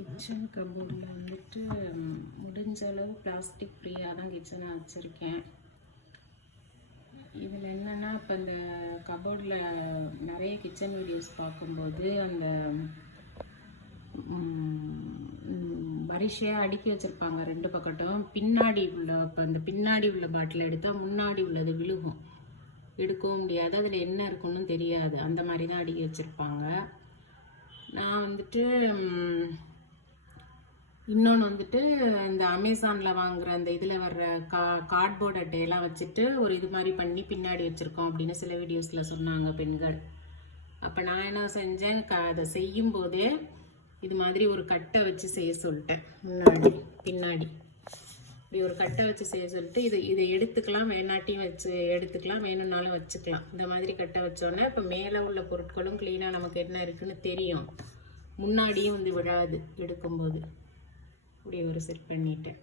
Kitchen கபோர்டில் வந்துட்டு முடிஞ்ச அளவு பிளாஸ்டிக் ஃப்ரீயாக தான் கிச்சனை வச்சுருக்கேன். இதில் என்னென்னா, இப்போ இந்த கபோர்டில் நிறைய கிச்சன் வீடியோஸ் பார்க்கும்போது அந்த வரிசையாக அடுக்கி வச்சுருப்பாங்க ரெண்டு பக்கட்டும். பின்னாடி உள்ள இப்போ இந்த பின்னாடி உள்ள பாட்டில் எடுத்தால் முன்னாடி உள்ளது விழுகும், எடுக்கவும் முடியாது, அதில் என்ன இருக்குன்னு தெரியாது. அந்த மாதிரி தான் அடுக்கி வச்சுருப்பாங்க. நான் வந்துட்டு இன்னொன்று வந்துட்டு இந்த அமேசானில் வாங்குகிற அந்த இதில் வர்ற கார்ட்போர்ட் அட்டையெல்லாம் வச்சுட்டு ஒரு இது மாதிரி பண்ணி பின்னாடி வச்சுருக்கோம் அப்படின்னு சில வீடியோஸில் சொன்னாங்க பெண்கள். அப்போ நான் என்ன செஞ்சேன், அதை செய்யும்போதே இது மாதிரி ஒரு கட்டை வச்சு செய்ய சொல்லிட்டேன். முன்னாடி பின்னாடி இப்படி ஒரு கட்டை வச்சு செய்ய சொல்லிட்டு இதை எடுத்துக்கலாம், வேணாட்டியும் வச்சு எடுத்துக்கலாம், வேணும்னாலும் வச்சுக்கலாம். இந்த மாதிரி கட்டை வச்சோன்னே இப்போ மேலே உள்ள பொருட்களும் க்ளீனாக நமக்கு என்ன இருக்குன்னு தெரியும், முன்னாடியும் வந்து விழாது எடுக்கும்போது. இப்படி ஒரு செட் பண்ணிட்டேன்.